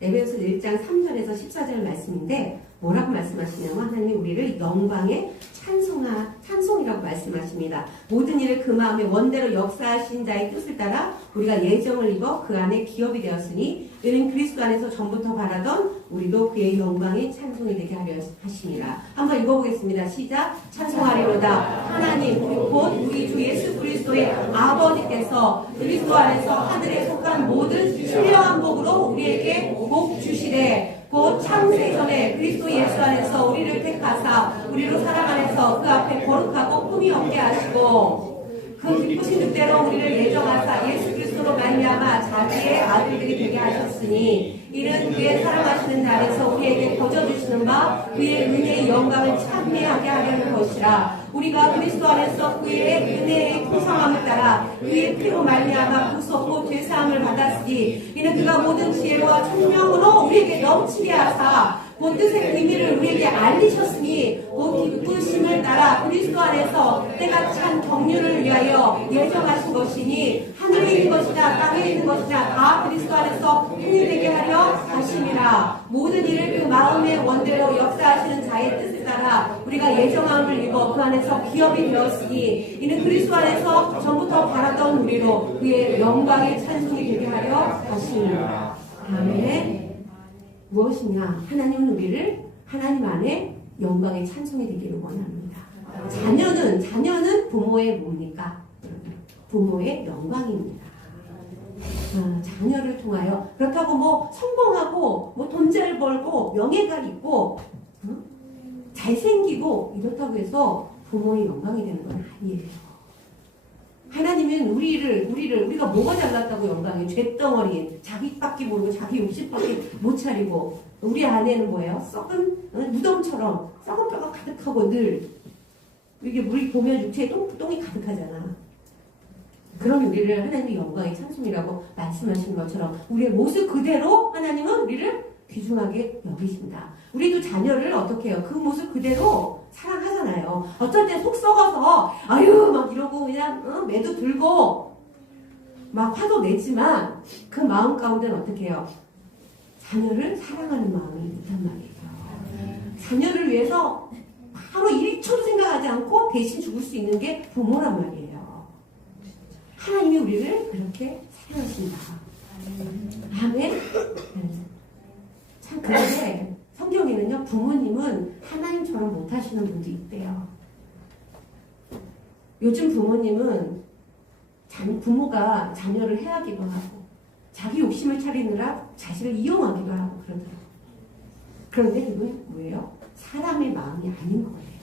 3절에서 14절 말씀인데 뭐라고 말씀하시냐면 하나님이 우리를 영광의 찬송이라고 말씀하십니다. 모든 일을 그 마음에 원대로 역사하신 자의 뜻을 따라 우리가 예정을 입어 그 안에 기업이 되었으니 이는 그리스도 안에서 전부터 바라던 우리도 그의 영광의 찬송이 되게 하려 하심이라. 한번 읽어보겠습니다. 시작. 찬송하리로다. 하나님 곧 우리 주 예수 그리스도의 아버지께서 그리스도 안에서 하늘에 속한 모든 신령한 복으로 우리에게 복 주시되 곧 창세 전에 그리스도 예수 안에서 우리를 택하사 우리로 사랑 안에서 그 앞에 거룩하고 흠이 없게 하시고 그 기쁘신 뜻대로 우리를 예정하사 예수 그리스도로 말미암아 자기의 아들들이 되게 하셨으니 이는 그의 사랑하시는 날에서 우리에게 거저주시는 바 그의 은혜의 영광을 찬미하게 하려는 것이라. 우리가 그리스도 안에서 그의 은혜의 풍성함을 따라 그의 피로 말미암아 구속고 죄사함을 받았으니 이는 그가 모든 지혜와 총명으로 우리에게 넘치게 하사 그 뜻의 의미를 우리에게 알리셨으니 그 기쁘심을 따라 그리스도 안에서 때가 찬 경륜을 위하여 예정하신 것이니 하늘에 있는 것이나 땅에 있는 것이나 다 그리스도 안에서 통일되게 하려 하심이라. 모든 일을 그 마음의 원대로 역사하시는 자의 뜻을 따라 우리가 예정함을 입어 그 안에서 기업이 되었으니 이는 그리스도 안에서 전부터 바라던 우리로 그의 영광의 찬송이 되게 하려 하심이라. 아멘. 무엇이냐? 하나님은 우리를 하나님 안에 영광의 찬송이 되기를 원합니다. 자녀는 부모의 뭡니까? 부모의 영광입니다. 자녀를 통하여 그렇다고 뭐 성공하고 뭐 돈 잘 벌고 명예가 있고 잘생기고 이렇다고 해서 부모의 영광이 되는 건 아니에요. 하나님은 우리가 뭐가 잘났다고 영광이 죄덩어리 자기밖에 모르고 자기 욕심밖에 못 차리고 우리 안에는 뭐예요? 썩은 무덤처럼 썩은 뼈가 가득하고 늘 이게 우리 보면 육체에 똥이 가득하잖아. 그런 우리를 하나님의 영광의 찬송이라고 말씀하신 것처럼 우리의 모습 그대로 하나님은 우리를 귀중하게 여기신다. 우리도 자녀를 어떻게 해요? 그 모습 그대로 사랑하잖아요. 어쩔 때 속 썩어서 아유 막 이러고 그냥 매도 들고 막 화도 내지만 그 마음 가운데는 어떻게 해요? 자녀를 사랑하는 마음이 있단 말이에요. 자녀를 위해서 바로 1초도 생각하지 않고 대신 죽을 수 있는 게 부모란 말이에요. 하나님이 우리를 그렇게 사랑하신다. 아멘. 참 그런데 성경에는요, 부모님은 하나님처럼 못하시는 분도 있대요. 요즘 부모님은 부모가 자녀를 해하기도 하고 자기 욕심을 차리느라 자식을 이용하기도 하고 그러더라고요. 그런데 이건 뭐예요? 사람의 마음이 아닌 거예요.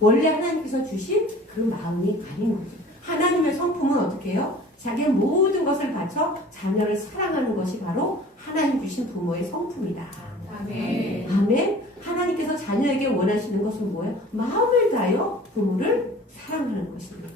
원래 하나님께서 주신 그 마음이 아닌 거죠. 하나님의 성품은 어떻게 해요? 자기의 모든 것을 바쳐 자녀를 사랑하는 것이 바로 하나님 주신 부모의 성품이다. 아멘. 아멘. 하나님께서 자녀에게 원하시는 것은 뭐예요? 마음을 다하여 부모를 사랑하는 것입니다.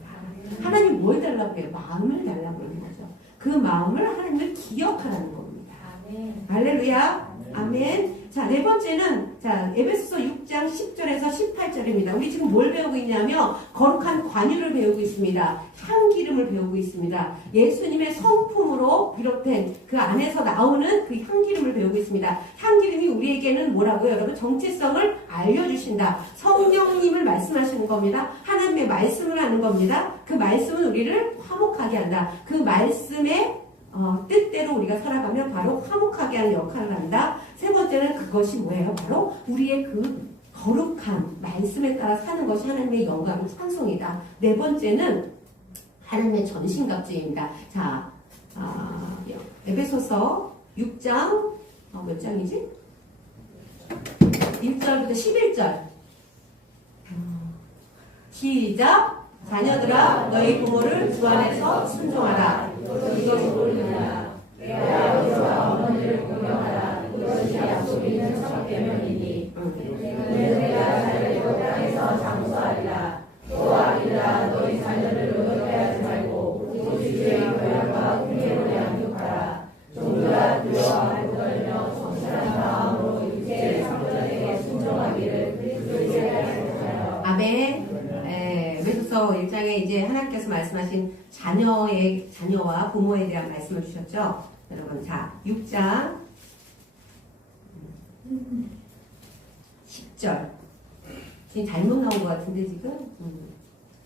하나님 뭘 달라고 해요? 마음을 달라고 하는 거죠. 그 마음을 하나님을 기억하라는 겁니다. 아멘. 할렐루야. 아멘. 자, 네 번째는 에베소서 6장 10절에서 18절입니다. 우리 지금 뭘 배우고 있냐면 거룩한 관유를 배우고 있습니다. 향기름을 배우고 있습니다. 예수님의 성품으로 비롯된 그 안에서 나오는 그 향기름을 배우고 있습니다. 향기름이 우리에게는 뭐라고요? 여러분 정체성을 알려주신다. 성령님을 말씀하시는 겁니다. 하나님의 말씀을 하는 겁니다. 그 말씀은 우리를 화목하게 한다. 그 말씀의 뜻대로 우리가 살아가면 바로 화목하게 하는 역할을 한다. 세 번째는 그것이 뭐예요? 바로 우리의 그 거룩함, 말씀에 따라 사는 것이 하나님의 영광, 찬송이다. 네 번째는 하나님의 전신갑주입니다. 자, 에베소서 6장, 몇 장이지? 1절부터 11절. 시작! 자녀들아, 너희 부모를 주 안에서 순종하라. 이것이 옳으니라. 내 아버지와 어머니를 공경하라. 이것이 약속 있는 첫 계명이니. 내가 자녀를 땅에서 장수하리라. 또 아니라 너희 자녀를 의롭게하지 말고 오직 주의 교양과 훈계로 양육하라. 종들아 두려워하고 떨며 성실한 마음으로 육체의 상전에게 순종하기를 그리스도의 하여. 아멘. 에베소서 1장에 이제 하나님께서 말씀하신 자녀와 부모에 대한 말씀을 주셨죠. 여러분, 자, 6장 10절. 지금 잘못 나온 것 같은데, 지금?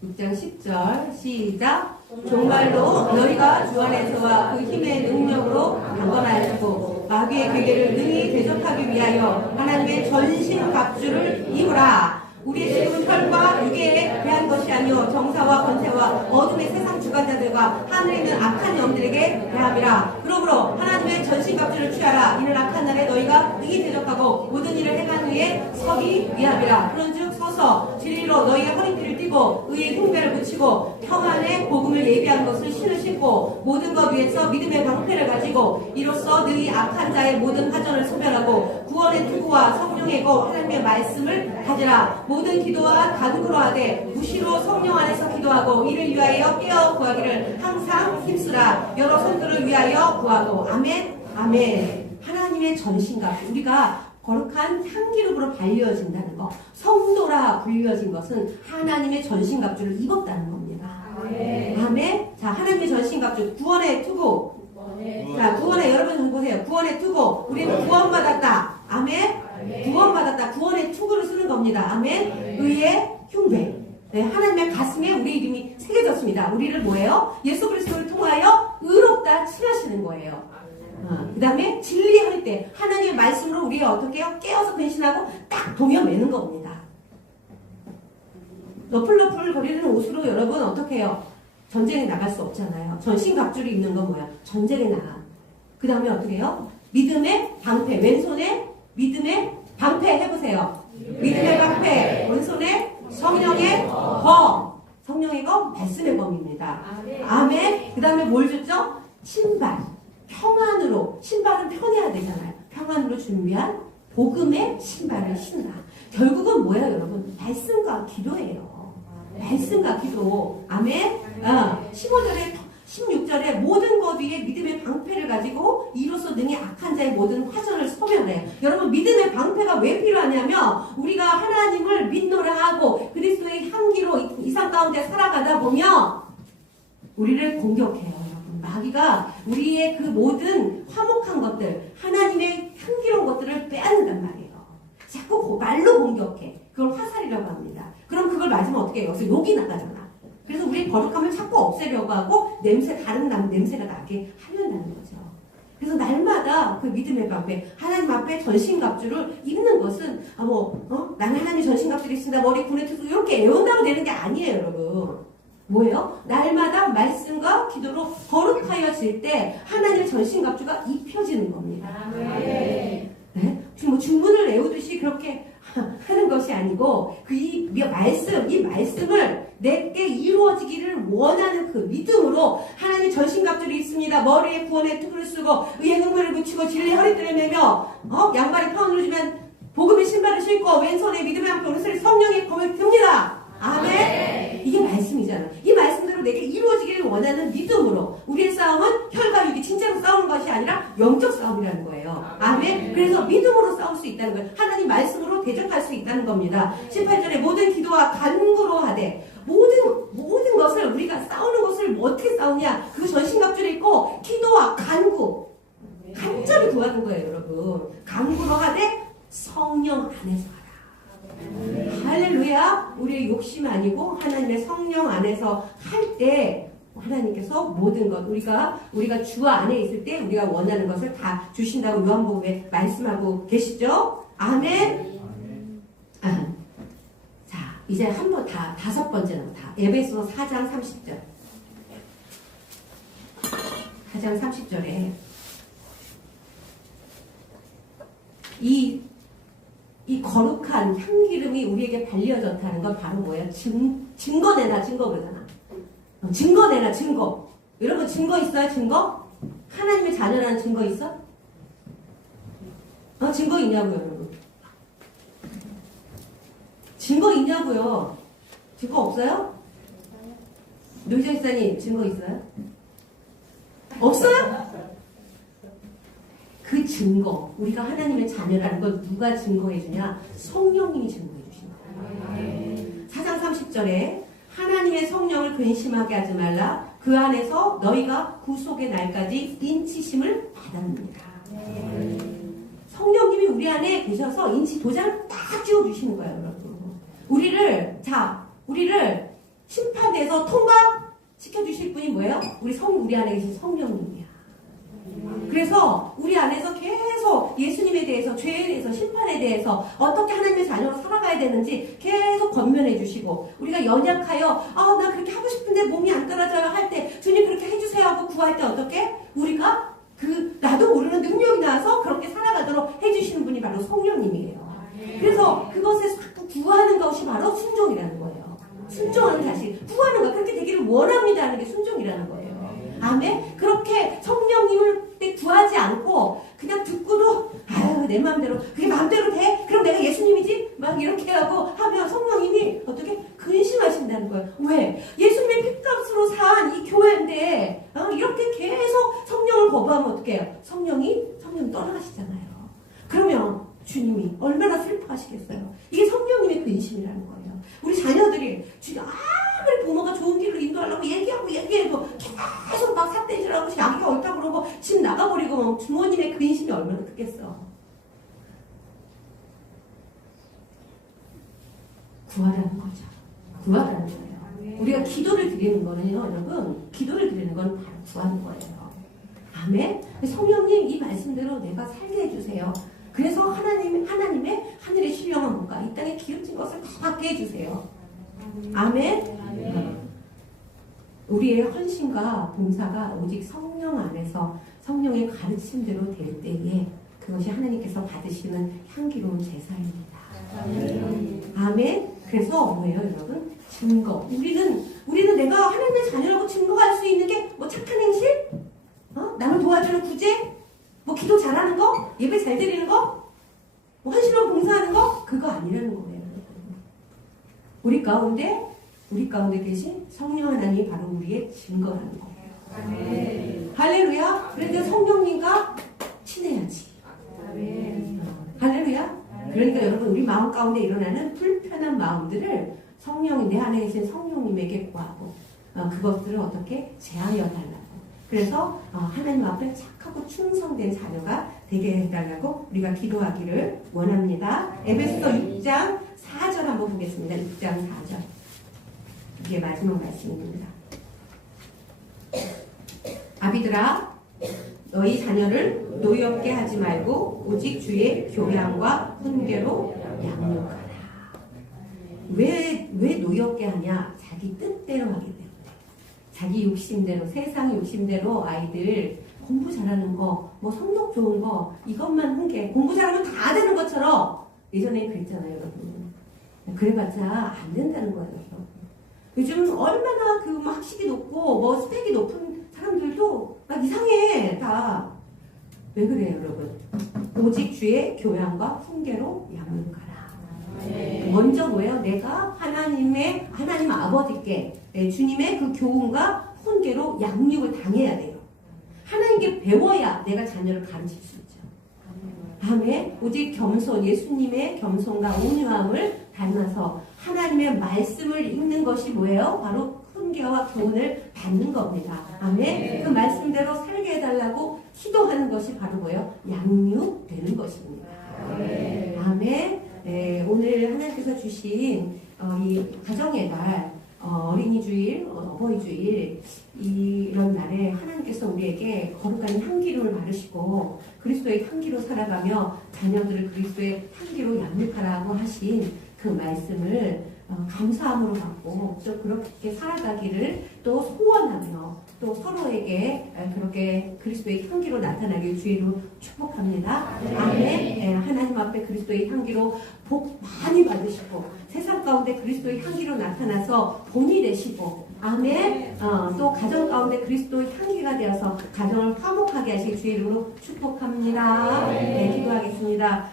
6장 10절. 시작. 정말로 너희가 주 안에서와 그 힘의 능력으로 강건하여지고 마귀의 괴계를 능히 대적하기 위하여 하나님의 전신 갑주를 입으라. 우리의 지금은 혈과 육에 대한 것이 아니요 정사와 권세와 어둠의 세상 주관자들과 하늘에 있는 악한 영들에게 대함이라. 그러므로 하나님의 전신갑주를 취하라. 이는 악한 날에 너희가 능히 대적하고 모든 일을 행한 후에 서기 위함이라. 그런즉 서서 진리로 너희의 허리띠를 띠고 의의 흉배를 붙이고 평안의 복음을 예비한 것을 신을 신고 모든 것 위에서 믿음의 방패를 가지고 이로써 너희 악한 자의 모든 화전을 소멸하고 구원의 투구와 성령의 고 하나님의 말씀을 가지라. 모든 기도와 간구로 하되 무시로 성령 안에서 기도하고 이를 위하여 깨어 구하기를 항상 힘쓰라. 여러 성도를 위하여 구하고. 아멘. 아멘. 하나님의 전신갑주, 우리가 거룩한 향기름으로 발려진다는 거, 성도라 불려진 것은 하나님의 전신갑주를 입었다는 겁니다. 아멘. 아멘. 자, 하나님의 전신갑주, 구원의 투구. 자, 구원의, 여러분 좀 보세요. 구원의 투구. 우리는 구원받았다. 아멘. 구원받았다. 구원의 투구를 쓰는 겁니다. 아멘. 의의 흉배. 네, 하나님의 가슴에 우리 이름이 새겨졌습니다. 우리를 뭐예요? 예수 그리스도를 통하여 의롭다 칭하시는 거예요. 그 다음에 진리할 때 하나님의 말씀으로 우리가 어떻게 해요? 깨어서 근신하고 딱 동여매는 겁니다. 너플너플 거리는 옷으로 여러분 어떻게 해요? 전쟁에 나갈 수 없잖아요. 전신갑주를 입는 건 뭐야? 전쟁에 나가. 그 다음에 어떻게 해요? 믿음의 방패. 왼손에 믿음의 방패 해보세요. 믿음의 방패. 오른손에 성령의 검. 성령의 검, 말씀의 검입니다. 아멘. 그 다음에 뭘 줬죠? 신발. 평안으로. 신발은 편해야 되잖아요. 평안으로 준비한 복음의 신발을 신다. 결국은 뭐예요, 여러분? 말씀과 기도예요. 말씀과 기도. 아멘. 15절에 16절에 모든 것 위에 믿음의 방패를 가지고 이로써 능히 악한 자의 모든 화전을 소멸해요. 여러분 믿음의 방패가 왜 필요하냐면 우리가 하나님을 믿노라 하고 그리스도의 향기로 이 상 가운데 살아가다 보면 우리를 공격해요. 여러분. 마귀가 우리의 그 모든 화목한 것들, 하나님의 향기로운 것들을 빼앗는단 말이에요. 자꾸 말로 공격해. 그걸 화살이라고 합니다. 그럼 그걸 맞으면 어떻게 해요? 여기서 욕이 나가잖아. 그래서 우리 거룩함을 자꾸 없애려고 하고 다른 냄새가 나게 하려는 거죠. 그래서 날마다 그 믿음의 방패, 하나님 앞에 전신갑주를 입는 것은 나는 하나님의 전신갑주를 입습니다. 머리 군에 투수 이렇게 애운다고 되는 게 아니에요, 여러분. 뭐예요? 날마다 말씀과 기도로 거룩하여질 때 하나님의 전신갑주가 입혀지는 겁니다. 네? 지금 뭐 주문을 외우듯이 그렇게 하는 것이 아니고 이 말씀을 내게 이루어지기를 원하는 그 믿음으로 하나님의 전신갑주를 입습니다. 머리에 구원의 투구를 쓰고 의의 흠을 붙이고 진리의 허리띠를 매며 양발에 파운드를 주면 복음의 신발을 신고 왼손에 믿음의 함께 오른손에 성령의 검을 듭니다. 아멘. 이게 말씀이잖아. 이 말씀대로 내게 이루어지기를 원하는 믿음으로 우리의 싸움은 혈과 육이 진짜로 싸우는 것이 아니라 영적 싸움이라는 거예요. 아멘. 그래서 믿음으로 싸울 수 있다는 거예요. 하나님 말씀으로 대적할 수 있다는 겁니다. 18절에 모든 기도와 간구로 하되 모든 것을 우리가 싸우는 것을 어떻게 싸우냐? 그 전신갑주를 입고 기도와 간절히 구하는 거예요, 여러분. 간구로 하되 성령 안에서 할렐루야. 우리의 욕심 아니고 하나님의 성령 안에서 할 때 하나님께서 모든 것 우리가 주 안에 있을 때 우리가 원하는 것을 다 주신다고 요한복음에 말씀하고 계시죠. 아멘. 자 이제 한 번 다섯 번째는 에베소 4장 30절 4장 30절에 이 거룩한 향기름이 우리에게 발려졌다는 건 바로 뭐예요? 증거 내놔, 증거 그러잖아. 증거 내놔, 증거. 여러분 증거 있어요? 증거? 하나님의 자녀라는 증거 있어? 증거 있냐고요, 여러분? 증거 있냐고요? 증거 없어요? 노희정 목사님 증거 있어요? 없어요? 그 증거, 우리가 하나님의 자녀라는 걸 누가 증거해 주냐? 성령님이 증거해 주시는 거예요. 4장 30절에 하나님의 성령을 근심하게 하지 말라. 그 안에서 너희가 구속의 날까지 인치심을 받았느니라. 성령님이 우리 안에 계셔서 인치 도장을 딱 찍어주시는 거예요, 여러분. 우리를 심판에서 통과시켜주실 분이 뭐예요? 우리 안에 계신 성령님이야. 그래서 우리 안에서 계속 예수님에 대해서, 죄에 대해서, 심판에 대해서 어떻게 하나님의 자녀로 살아가야 되는지 계속 권면해 주시고, 우리가 연약하여 나 그렇게 하고 싶은데 몸이 안 따라져요 할 때 주님 그렇게 해주세요 하고 구할 때 어떻게? 우리가 나도 모르는 능력이 나와서 그렇게 살아가도록 해주시는 분이 바로 성령님이에요. 그래서 그것에 자꾸 구하는 것이 바로 순종이라는 거예요. 순종하는 자식, 구하는 거, 그렇게 되기를 원합니다 하는 게 순종이라는 거예요. 아멘? 그렇게 성령님을 구하지 않고 그냥 듣고도 내 마음대로 그게 마음대로 돼? 그럼 내가 예수님이지? 막 이렇게 하고 하면 성령님이 어떻게? 근심하신다는 거예요. 왜? 예수님의 핏값으로 산 이 교회인데 이렇게 계속 성령을 거부하면 어떻게 해요? 성령이 떠나가시잖아요. 그러면 주님이 얼마나 슬퍼하시겠어요? 이게 성령님의 근심이라는 거예요. 우리 자녀들이 아무리 부모가 좋은 길로 인도하려고 얘기해도 계속 막 삿대질하고 자기가 옳다고 그러고 집 나가버리고 부모님의 근심이 얼마나 크겠어. 구하라는 거죠. 구하라는 거예요. 우리가 기도를 드리는 거는요, 여러분, 기도를 드리는 건 바로 구하는 거예요. 아멘? 성령님 이 말씀대로 내가 살게 해주세요. 그래서 하나님의 하늘의 신령한 뭔가 이 땅에 기름진 것을 다 받게 해주세요. 아멘? 우리의 헌신과 봉사가 오직 성령 안에서 성령의 가르침대로 될 때에 그것이 하나님께서 받으시는 향기로운 제사입니다. 아멘? 그래서 뭐예요, 여러분? 증거. 우리는 내가 하나님의 자녀라고 증거할 수 있는 게 뭐 착한 행실? 남을 도와주는 구제? 뭐 기도 잘하는 거? 예배 잘 드리는 거? 뭐 헌신으로 봉사하는 거? 그거 아니라는 거예요. 우리 가운데 계신 성령 하나님이 바로 우리의 증거라는 거예요. 아멘. 할렐루야. 그래서 성령님과 친해야지. 아멘. 그러니까 여러분 우리 마음 가운데 일어나는 불편한 마음들을 성령이 내 안에 계신 성령님에게 구하고 그것들을 어떻게 제하여 달라고. 그래서 하나님 앞에 착하고 충성된 자녀가 되게 해달라고 우리가 기도하기를 원합니다. 에베소서 6장 4절 한번 보겠습니다. 6장 4절. 이게 마지막 말씀입니다. 아비들아 너희 자녀를 노엽게 하지 말고 오직 주의 교양과 훈계로 양육하라. 왜 노엽게 하냐? 자기 뜻대로 하기 때문에. 자기 욕심대로, 세상 욕심대로 아이들 공부 잘하는 거, 뭐 성적 좋은 거, 이것만 훈계. 공부 잘하면 다 되는 것처럼 예전에 그랬잖아요, 여러분. 그래봤자 안 된다는 거예요, 여러분. 요즘 얼마나 그 학식이 높고 뭐 스펙이 높은 사람들도 막 이상해, 다. 왜 그래요, 여러분? 오직 주의 교양과 훈계로 양육하라. 먼저 뭐예요? 내가 하나님 아버지께 주님의 그 교훈과 훈계로 양육을 당해야 돼요. 하나님께 배워야 내가 자녀를 가르칠 수 있죠. 다음에 오직 겸손, 예수님의 겸손과 온유함을 닮아서 하나님의 말씀을 읽는 것이 뭐예요? 바로 훈계와 교훈을 받는 겁니다. 아멘. 그 말씀대로 살게 해달라고 기도하는 것이 바로 뭐예요? 양육되는 것입니다. 아멘. 네, 오늘 하나님께서 주신 이 가정의 날, 어린이 주일, 어버이 주일 이런 날에 하나님께서 우리에게 거룩한 향기를 바르시고 그리스도의 향기로 살아가며 자녀들을 그리스도의 향기로 양육하라고 하신 그 말씀을 감사함으로 받고 또 그렇게 살아가기를 또 소원하며 또 서로에게 그렇게 그리스도의 향기로 나타나길 주의로 축복합니다. 아멘. 하나님 앞에 그리스도의 향기로 복 많이 받으시고 세상 가운데 그리스도의 향기로 나타나서 본이 되시고 아멘. 또 가정 가운데 그리스도의 향기가 되어서 가정을 화목하게 하실 주의 이름으로 축복합니다. 네, 기도하겠습니다.